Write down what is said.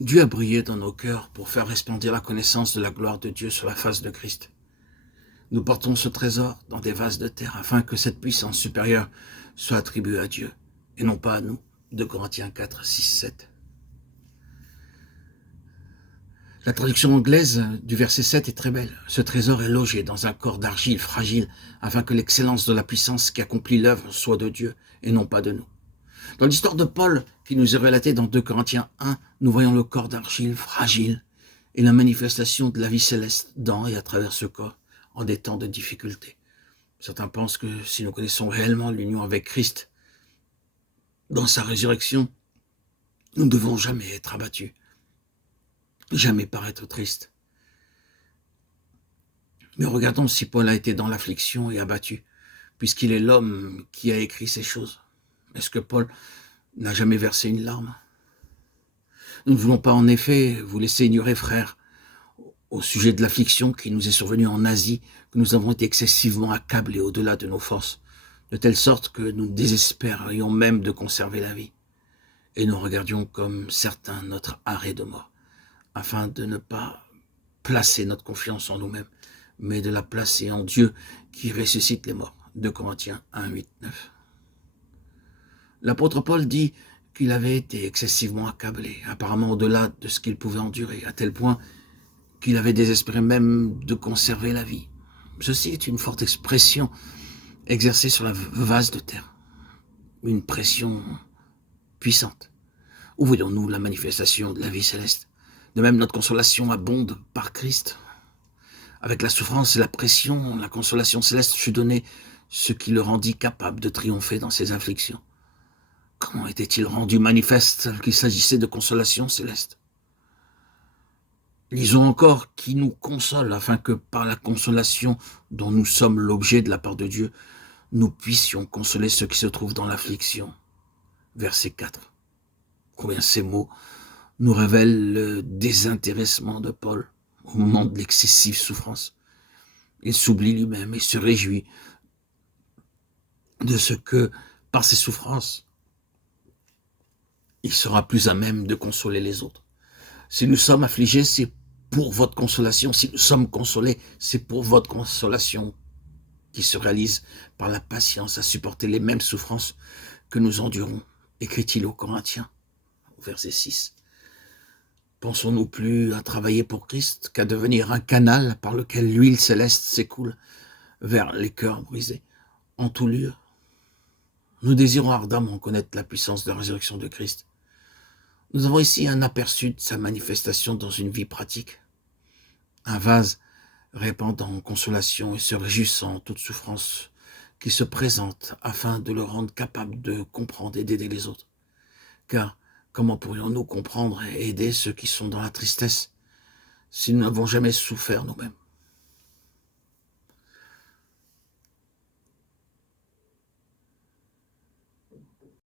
Dieu a brillé dans nos cœurs pour faire resplendir la connaissance de la gloire de Dieu sur la face de Christ. Nous portons ce trésor dans des vases de terre afin que cette puissance supérieure soit attribuée à Dieu et non pas à nous. 2 Corinthiens 4, 6, 7. La traduction anglaise du verset 7 est très belle. Ce trésor est logé dans un corps d'argile fragile afin que l'excellence de la puissance qui accomplit l'œuvre soit de Dieu et non pas de nous. Dans l'histoire de Paul, qui nous est relatée dans 2 Corinthiens 1, nous voyons le corps d'argile fragile et la manifestation de la vie céleste dans et à travers ce corps en des temps de difficulté. Certains pensent que si nous connaissons réellement l'union avec Christ dans sa résurrection, nous ne devons jamais être abattus, jamais paraître tristes. Mais regardons si Paul a été dans l'affliction et abattu, puisqu'il est l'homme qui a écrit ces choses. Est-ce que Paul n'a jamais versé une larme? Nous ne voulons pas en effet vous laisser ignorer, frères, au sujet de l'affliction qui nous est survenue en Asie, que nous avons été excessivement accablés au-delà de nos forces, de telle sorte que nous désespérions même de conserver la vie. Et nous regardions comme certains notre arrêt de mort, afin de ne pas placer notre confiance en nous-mêmes, mais de la placer en Dieu qui ressuscite les morts. 2 Corinthiens 1, 8, 9. L'apôtre Paul dit qu'il avait été excessivement accablé, apparemment au-delà de ce qu'il pouvait endurer, à tel point qu'il avait désespéré même de conserver la vie. Ceci est une forte expression exercée sur la vase de terre, une pression puissante. Où voyons-nous la manifestation de la vie céleste? De même, notre consolation abonde par Christ. Avec la souffrance et la pression, la consolation céleste fut donnée, ce qui le rendit capable de triompher dans ses afflictions. Comment était-il rendu manifeste qu'il s'agissait de consolation céleste? Lisons encore qui nous console, afin que par la consolation dont nous sommes l'objet de la part de Dieu, nous puissions consoler ceux qui se trouvent dans l'affliction. Verset 4. Combien ces mots nous révèlent le désintéressement de Paul au moment de l'excessive souffrance. Il s'oublie lui-même et se réjouit de ce que, par ses souffrances, il sera plus à même de consoler les autres. Si nous sommes affligés, c'est pour votre consolation. Si nous sommes consolés, c'est pour votre consolation qui se réalise par la patience à supporter les mêmes souffrances que nous endurons, écrit-il aux Corinthiens, verset 6. Pensons-nous plus à travailler pour Christ qu'à devenir un canal par lequel l'huile céleste s'écoule vers les cœurs brisés, en tout lieu? Nous désirons ardemment connaître la puissance de la résurrection de Christ. Nous avons ici un aperçu de sa manifestation dans une vie pratique. Un vase répandant consolation et se réjouissant en toute souffrance qui se présente afin de le rendre capable de comprendre et d'aider les autres. Car comment pourrions-nous comprendre et aider ceux qui sont dans la tristesse si nous n'avons jamais souffert nous-mêmes?